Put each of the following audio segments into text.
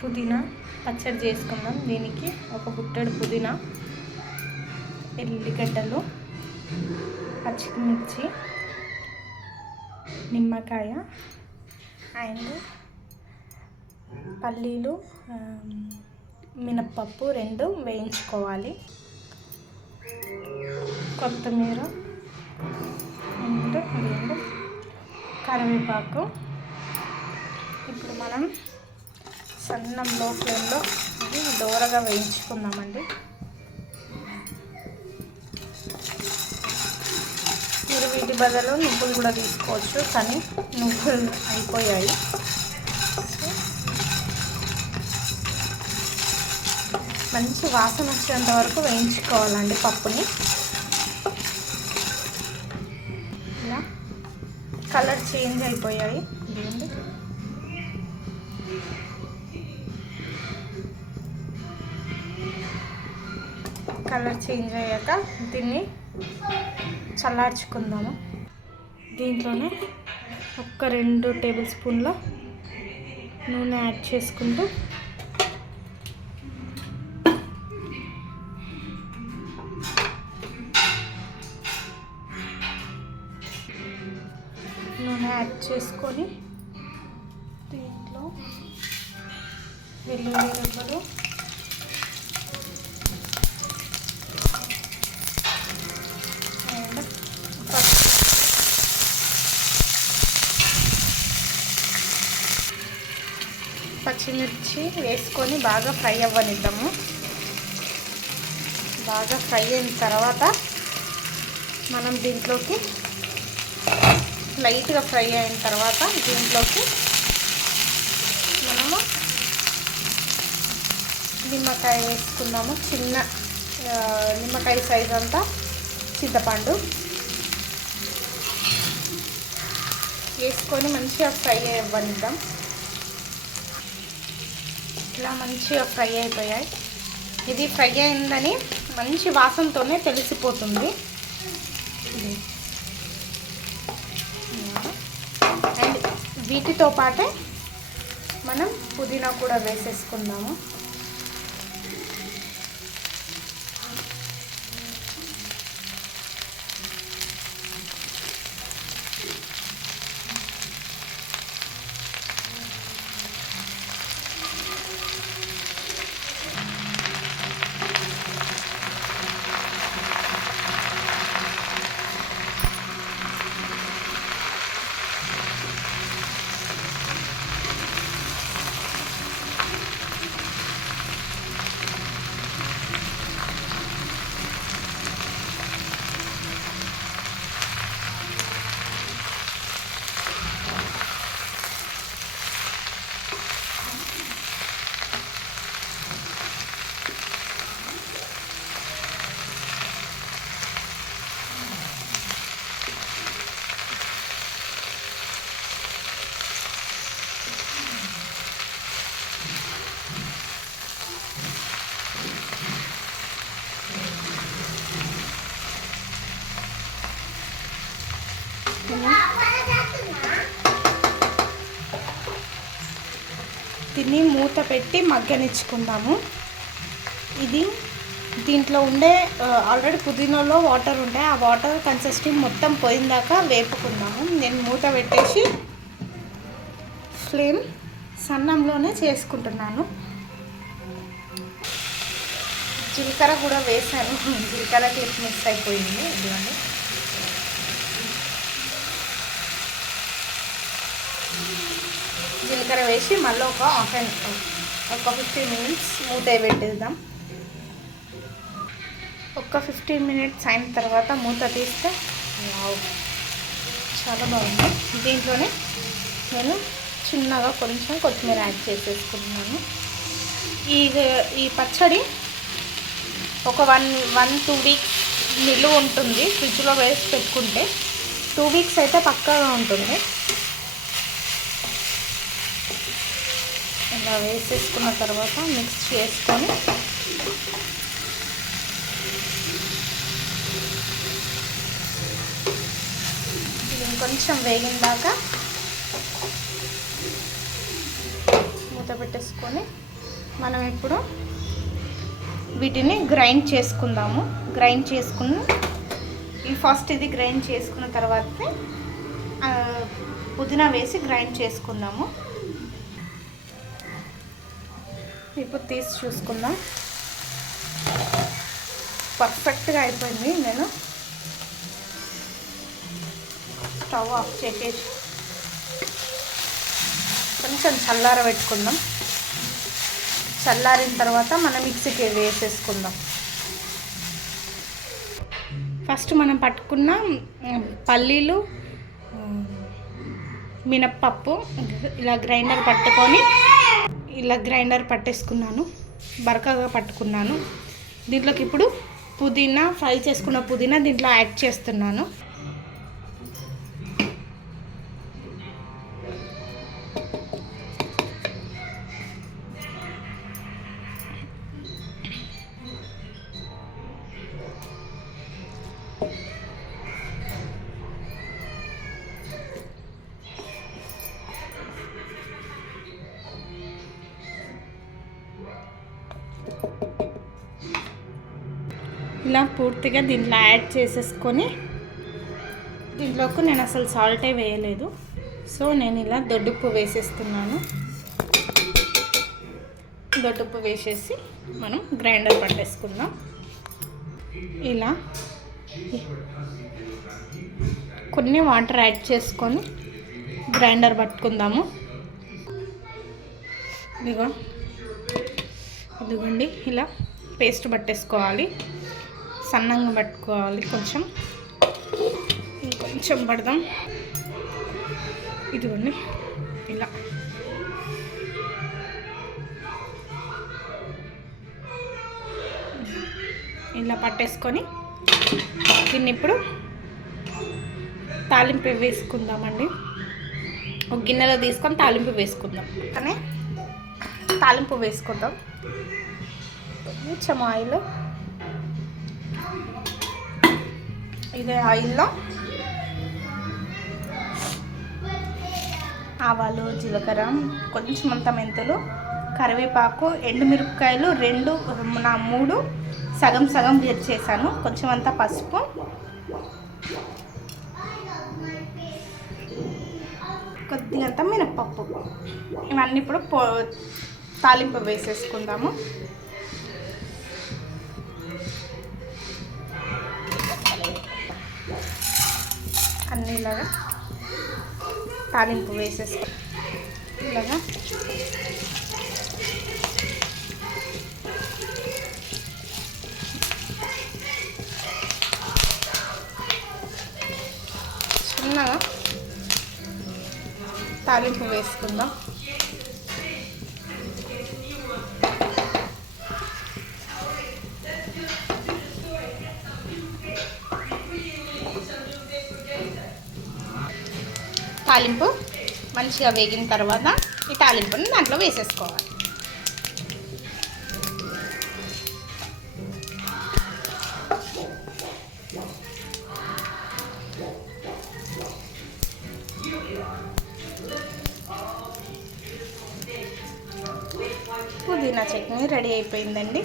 పుదీనా పచ్చడి చేసుకుందాం. దీనికి ఒక బుట్టెడు పుదీనా, ఎల్లిగడ్డలు, పచ్చిమిర్చి, నిమ్మకాయ అండ్ పల్లీలు, మినప్పప్పు 2 వేయించుకోవాలి. కొత్తిమీర అండ్ కరివేపాకు. ఇప్పుడు మనం సన్నంలో ఫ్లేమ్లో ఇది దోరగా వేయించుకుందామండి. మీరు వీటి బదులు నువ్వులు కూడా తీసుకోవచ్చు, కానీ నువ్వులు అయిపోయాయి. మంచి వాసన వచ్చేంత వరకు వేయించుకోవాలండి పప్పుని. ఇలా కలర్ చేంజ్ అయిపోయాయి. ఇదిగోండి, కలర్ చేంజ్ అయ్యాక దీన్ని చల్లార్చుకుందాము. దీంట్లోనే ఒక 2 టేబుల్ స్పూన్ల నూనె యాడ్ చేసుకుంటూ యాడ్ చేసుకొని దీంట్లో వెల్లుల్లి రెబ్బలు, అండ్ పచ్చిమిర్చి వేసుకొని బాగా ఫ్రై అవ్వనిద్దాము. బాగా ఫ్రై అయిన తర్వాత మనం దీంట్లోకి లైట్గా ఫ్రై అయిన తర్వాత దీంట్లోకి మనము నిమ్మకాయ వేసుకుందాము. చిన్న నిమ్మకాయ సైజ్ అంతా చింతపండు వేసుకొని మంచిగా ఫ్రై అవ్వనిద్దాం. ఇలా మంచిగా ఫ్రై అయిపోయాయి. ఇది ఫ్రై అయిందని మంచి వాసనతోనే తెలిసిపోతుంది. అండ్ వీటితో పాటే మనం పుదీనా కూడా వేసేసుకుందాము. దీన్ని మూత పెట్టి మగ్గనిచ్చుకుందాము. ఇది దీంట్లో ఉండే ఆల్రెడీ పుదీనాలో వాటర్ ఉంటాయి. ఆ వాటర్ కన్సిస్టెన్సీ మొత్తం పోయిందాక వేపుకుందాము. నేను మూత పెట్టేసి ఫ్లేమ్ సన్నంలోనే చేసుకుంటున్నాను. జీలకర్ర కూడా వేసాను, జీలకర్ర క్లిప్ మిక్స్ అయిపోయింది. ఇదిగోండి, జీలకర్ర వేసి మళ్ళీ ఒక 15 మినిట్స్ మూత పెట్టేద్దాం. ఒక 15 మినిట్స్ అయిన తర్వాత మూత తీస్తే చాలా బాగుంది. దీంట్లోనే నేను చిన్నగా కొంచెం కొత్తిమీర యాడ్ చేసేసుకుంటున్నాను. ఈ పచ్చడి ఒక 1-2 వీక్స్ నిలువ ఉంటుంది. ఫ్రిడ్జ్లో వేసి పెట్టుకుంటే 2 వీక్స్ అయితే పక్కాగా ఉంటుంది. ఇలా వేసేసుకున్న తర్వాత మిక్స్ చేసుకొని కొంచెం వేగిన దాకా మూత పెట్టేసుకొని మనం ఇప్పుడు వీటిని గ్రైండ్ చేసుకుందాము. గ్రైండ్ చేసుకుని ఫస్ట్ ఇది గ్రైండ్ చేసుకున్న తర్వాత పుదీనా వేసి గ్రైండ్ చేసుకుందాము. ఇప్పుడు తీసి చూసుకుందాం. పర్ఫెక్ట్గా అయిపోయింది. నేను స్టవ్ ఆఫ్ చేసేసి కొంచెం చల్లారబెట్టుకుందాం. చల్లారిన తర్వాత మనం మిక్సీకి వేసేసుకుందాం. ఫస్ట్ మనం పట్టుకున్న పల్లీలు, మినప్పప్పు ఇలా గ్రైండర్ పట్టేసుకున్నాను. బరకగా పట్టుకున్నాను. దీంట్లోకి ఇప్పుడు పుదీనా, ఫ్రై చేసుకున్న పుదీనా దీంట్లో యాడ్ చేస్తున్నాను. ఇలా పూర్తిగా దీంట్లో యాడ్ చేసేసుకొని, దీంట్లోకి నేను అసలు సాల్టే వేయలేదు. సో నేను ఇలా దొడ్డుప్పు వేసేస్తున్నాను. దొడ్డుప్పు వేసేసి మనం గ్రైండర్ పట్టేసుకుందాం. ఇలా కొన్ని వాటర్ యాడ్ చేసుకొని గ్రైండర్ పట్టుకుందాము. ఇదిగోండి ఇలా పేస్ట్ పట్టేసుకోవాలి. సన్నంగా పట్టుకోవాలి. కొంచెం పడదాం. ఇదిగోండి ఇలా పట్టేసుకొని దీన్ని ఇప్పుడు తాలింపు వేసుకుందామండి. ఒక గిన్నెలో తీసుకొని తాలింపు వేసుకుందాం. కానీ తాలింపు వేసుకుందాం. కొంచెం ఆయిల్, ఇదే ఆయిల్లో ఆవాలు, జీలకర్ర, కొంచెం అంత మెంతులు, కరివేపాకు, ఎండుమిరపకాయలు 3 సగం సగం చేశాను. కొంచెం అంత పసుపు, కొద్దిగంత మినప్పప్పు, ఇవన్నీ ఇప్పుడు తాలింపు వేసేసుకుందాము. అన్నీ ఇలాగా తాలింపు వేసేసుకో. ఇలాగా చిన్నగా తాలింపు వేసుకుందాం. తాలింపు మంచిగా వేగిన తర్వాత ఈ తాలింపుని దాంట్లో వేసేసుకోవాలి. పుదీనా చట్నీ రెడీ అయిపోయిందండి.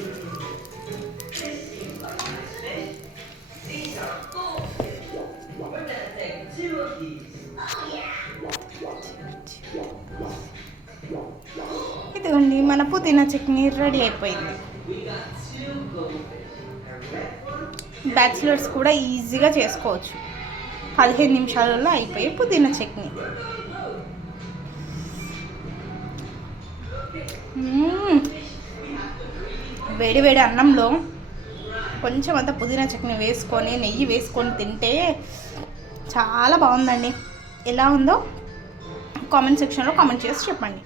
ఇదిగోండి మన పుదీనా చట్నీ రెడీ అయిపోయింది. బ్యాచిలర్స్ కూడా ఈజీగా చేసుకోవచ్చు. 15 నిమిషాలలో అయిపోయి పుదీనా చట్నీ. వేడి వేడి అన్నంలో కొంచెం అంత పుదీనా చట్నీ వేసుకొని, నెయ్యి వేసుకొని తింటే చాలా బాగుందండి. ఎలా ఉందో కామెంట్ సెక్షన్లో కామెంట్ చేసి చెప్పండి.